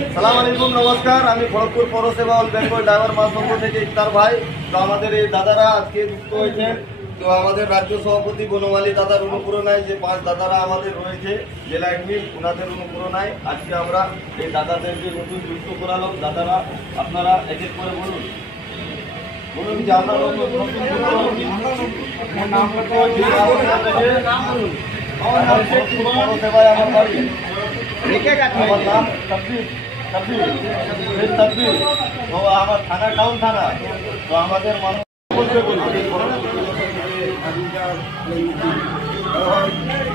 সালাম আলাইকুম, নমস্কার। আমি খড়গপুর পৌরসভা অল বেঙ্গল ড্রাইভার মহাসংঘ থেকে ইফতার ভাই। তো আমাদের এই দাদারা আজকে যুক্ত হয়েছেন। তো আমাদের রাজ্য সভাপতি বনমালী দাদার অনুপ্রেরণায় যে 5 দাদারা আমাদের রয়েছে জেলা অ্যাডমিন, ওনাদের অনুপ্রেরণায় আজকে আমরা এই দাদাদেরকে নতুন যুক্ত করালাম। দাদারা আপনারা এক এক করে বলুন যে আমরা পৌরসভায় আমার বাড়ি, আমার নাম তকবীর, তো আমার থানা টাউন থানা। তো আমাদের মানুষ বলতে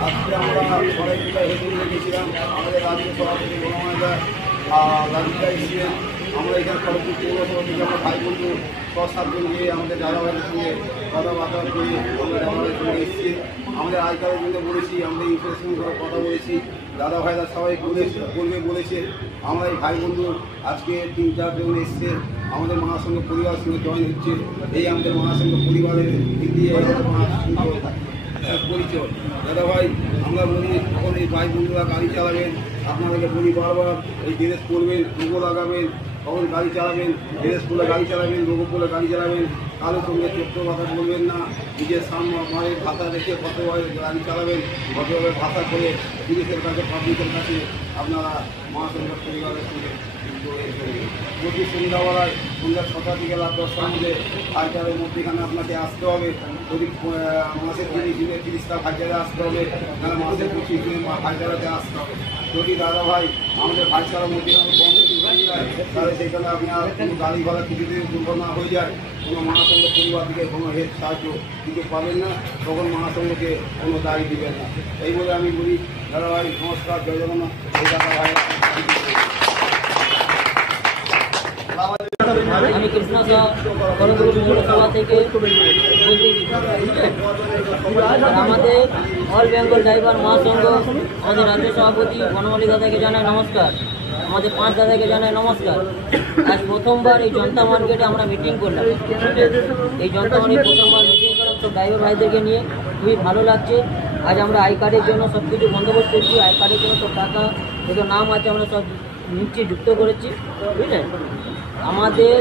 আজকে আমরা সবাই মিলে হেঁটে গেছিলাম। আমাদের রাজ্য সভাপতি বনমালী রাজুদা এসেছিলেন। আমরা এখানে খড়গপুর পৌরসভা থেকে আমরা ভাই বন্ধু 6-7 জন গিয়ে আমাদের দাদাভাইয়ের সঙ্গে কথাবার্তা করে আমরা দাদাভাইয়ের সঙ্গে এসেছি। আমাদের আই কার্ডের জন্য বলেছি, আমাদের ইন্স্যুরেন্স করে কথা বলেছি। দাদা ভাইরা সবাই করবে বলেছে। আমরা এই ভাই বন্ধু আজকে 3-4 জন এসছে। আমাদের মহাসংঘ পরিবারের সঙ্গে জয়েন হচ্ছে। এই আমাদের মহাসংঘ পরিবারের দিক দিয়ে পরিচয়। দাদা ভাই, আমরা বলি যখন এই ভাই বন্ধুরা গাড়ি চালাবেন, আপনাদেরকে বলি বারবার এই ড্রেস পরবেন, লোগো লাগাবেন, কখন গাড়ি চালাবেন, ড্রেস পরে গাড়ি চালাবেন, লোগো পরে গাড়ি চালাবেন। কারোর সঙ্গে ছোট্ট কথা বলবেন না। নিজের সামনে মায়ের ভাষা রেখে কতভাবে গাড়ি চালাবেন, কতভাবে ভাষা করে পুলিশের কাছে, পাবলিকের কাছে আপনারা মহাসংঘ পরিবারের সঙ্গে প্রতি সন্ধ্যাবেলায় সন্ধ্যা 6টা থেকে রাত 10টার মধ্যে ভাইচারের মধ্যেখানে আপনাকে আসতে হবে। যদি মাসের 30টা ভাইচারে আসতে হবে, তাহলে মাসের 25 দিন ভাইচারাতে আসতে হবে। যদি দাদা ভাই আমাদের ভাইচারার মধ্যেখানে বন্ধ হয়ে যায়, তাহলে সেখানে আপনার কোনো গাড়ি ঘোড়া কিছুতে দুর্ঘটনা হয়ে যায়, কোনো মহাসংঘ পরিবার থেকে কোনো হেল্প সাহায্য দিতে পারবেন না, তখন মহাসংঘকে কোনো দায়ী দিবেন না। এই বলে আমি বলি দাদা ভাই নমস্কার, জয় জগন্নাথ। এই দাদা ভাই আমি কৃষ্ণ খড়গপুর পৌরসভা থেকে আমাদের অল বেঙ্গল ড্রাইভার মহাসংঘ আমাদের রাজ্য সভাপতি বনমালী দাদাকে জানায় নমস্কার। আমাদের 5 দাদাকে জানায় নমস্কার। আজ প্রথমবার এই জনতা মার্কেটে আমরা মিটিং করলাম। এই জনতা মার্কেট প্রথমবার মিটিং করলাম সব ড্রাইভার ভাইদেরকে নিয়ে, খুবই ভালো লাগছে। আজ আমরা আই কার্ডের জন্য সব কিছু বন্দোবস্ত করছি। আই কার্ডের জন্য সব টাকা যত নাম আছে আমরা সব নিচে যুক্ত করেছি, বুঝলেন। আমাদের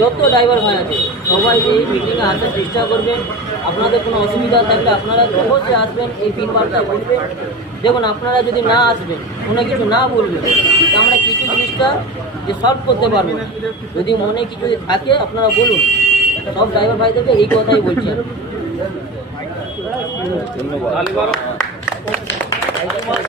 যত ড্রাইভার ভাই আছে সবাই এই মিটিংয়ে আসার চেষ্টা করবেন। আপনাদের কোনো অসুবিধা থাকলে আপনারা অবশ্যই আসবেন, এই ফিডব্যাকটা বলবেন। দেখুন, আপনারা যদি না আসবেন, কোনো কিছু না বলবেন, তো আমরা কিছু জিনিসটা যে সলভ করতে পারবো। যদি মনে কিছু থাকে আপনারা বলুন। সব ড্রাইভার ভাইদেরকে এই কথাই বলছি। ধন্যবাদ।